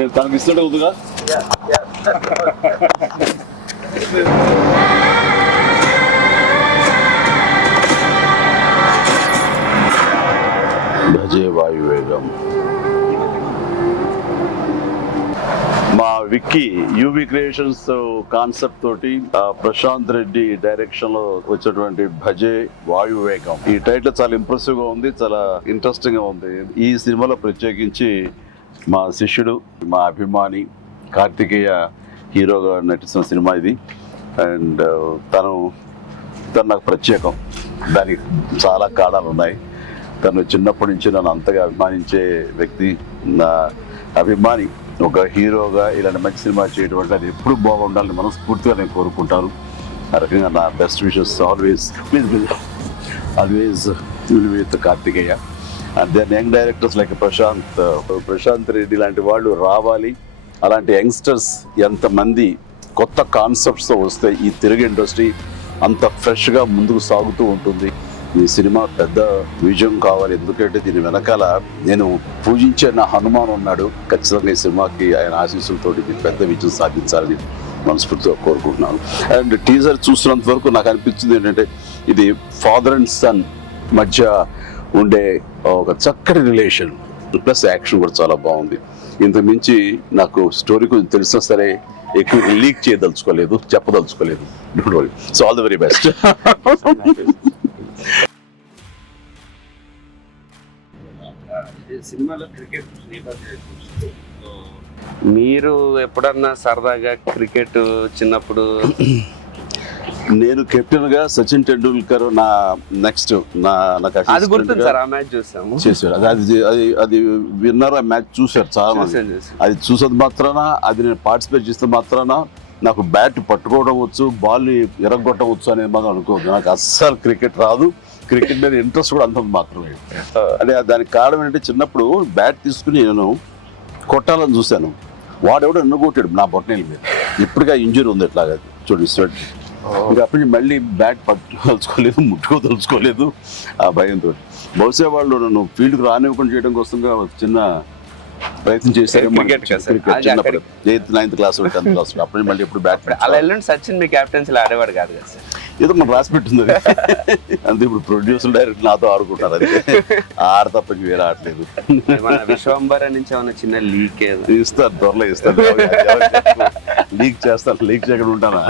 నేను తనకి ఇస్తుంటే ఉందిగా. భజే వాయువేగం. మా విక్కీ యూవి క్రియేషన్స్ కాన్సెప్ట్ తోటి ప్రశాంత్ రెడ్డి డైరెక్షన్ లో వచ్చినటువంటి భజే వాయువేగం. ఈ టైటిల్ చాలా ఇంప్రెసివ్ గా ఉంది, చాలా ఇంట్రెస్టింగ్ గా ఉంది. ఈ సినిమాలో ప్రత్యేకించి మా శిష్యుడు, మా అభిమాని కార్తికేయ హీరోగా నటిస్తున్న సినిమా ఇది. అండ్ తను నాకు ప్రత్యేకం. దానికి చాలా కారణాలు ఉన్నాయి. తను చిన్నప్పటి నుంచి నన్ను అంతగా అభిమానించే వ్యక్తి, నా అభిమాని. ఒక హీరోగా ఇలాంటి మంచి సినిమా చేయడం అంటే అది ఎప్పుడు బాగుండాలని మనస్ఫూర్తిగా నేను కోరుకుంటాను. ఆ రకంగా నా best wishes always will with Karthikeya. And then young directors like Prashanth Reddy లాంటి వాళ్ళు రావాలి. అలాంటి యంగ్స్టర్స్ ఎంతమంది కొత్త కాన్సెప్ట్స్తో వస్తే ఈ తెలుగు ఇండస్ట్రీ అంత ఫ్రెష్గా ముందుకు సాగుతూ ఉంటుంది. ఈ సినిమా పెద్ద విజయం కావాలి. ఎందుకంటే దీని వెనకాల నేను పూజించే నా హనుమాన్ ఉన్నాడు. ఖచ్చితంగా ఈ సినిమాకి ఆయన ఆశీస్సులతో పెద్ద విజయం సాధించాలని మనస్ఫూర్తిగా కోరుకుంటున్నాను. అండ్ టీజర్ చూస్తున్నంత వరకు నాకు అనిపించింది ఏంటంటే ఇది ఫాదర్ అండ్ సన్ మధ్య ఉండే ఒక చక్కటి రిలేషన్, ప్లస్ యాక్షన్ కూడా చాలా బాగుంది. ఇంతకు మించి నాకు స్టోరీ కొంచెం తెలిసినా సరే ఎక్కువ లీక్ చేయదలుచుకోలేదు, చెప్పదలుచుకోలేదు. Don't worry. So all the very best. సినిమాలో క్రికెట్ మీరు ఎప్పుడన్నా సరదాగా క్రికెట్ చిన్నప్పుడు? నేను కెప్టెన్ గా సచిన్ టెండూల్కర్ నా నెక్స్ట్ అది గుర్తుంది సార్, ఆ మ్యాచ్ చూసాము చేశాడు. అది విన్నర్ ఆ మ్యాచ్ చూశారు చాలా మంది. అది చూసేది మాత్రాన, అది నేను పార్టిసిపేట్ చేస్తే మాత్రాన నాకు బ్యాట్ పట్టుకోవడం వచ్చు, బాల్ ఎరగొట్టడం వచ్చు అనేది మాత్రం అనుకోవద్దు. నాకు అస్సలు క్రికెట్ రాదు. క్రికెట్ మీద ఇంట్రెస్ట్ కూడా అంత మాత్రమే. అంటే దానికి కారణం ఏంటంటే చిన్నప్పుడు బ్యాట్ తీసుకుని నేను కొట్టాలని చూశాను. వాడెవడో ఎన్నో కొట్టాడు నా బొట్టనేల మీద. ఇప్పటికీ ఇంజరీ ఉంది ఎట్లాగా చూడండి స్వెట్. ఇంకా అప్పటి నుంచి మళ్ళీ బ్యాట్ పట్టుకోదలుచుకోలేదు, ముట్టుకోదలుచుకోలేదు ఆ భయంతో. బహుశా వాళ్ళు నన్ను ఫీల్డ్కి రానివ్వకుండా చేయడం కోసంగా చిన్న ప్రయత్నం చేశారు. చిన్నప్పుడు 8th 9th class 10th class అప్పుడు మళ్ళీ ఎప్పుడు బ్యాట్ అలా వెళ్ళండి. సచిన్ మీ క్యాప్టెన్సీ ఆడేవాడు కాదు కదా సార్? ఏదో మనం రాసి పెట్టింది అంతే. ఇప్పుడు ప్రొడ్యూసర్ డైరెక్ట్ నాతో ఆడుకుంటారు. అది ఆడ తప్ప వేరే ఆడలేదు. విశ్వంబర నుంచి ఏమన్నా చిన్న లీక్ ఇస్తారు, త్వరలో ఇస్తారు. లీక్ చేస్తారు, లీక్ చేయకుండా ఉంటానా?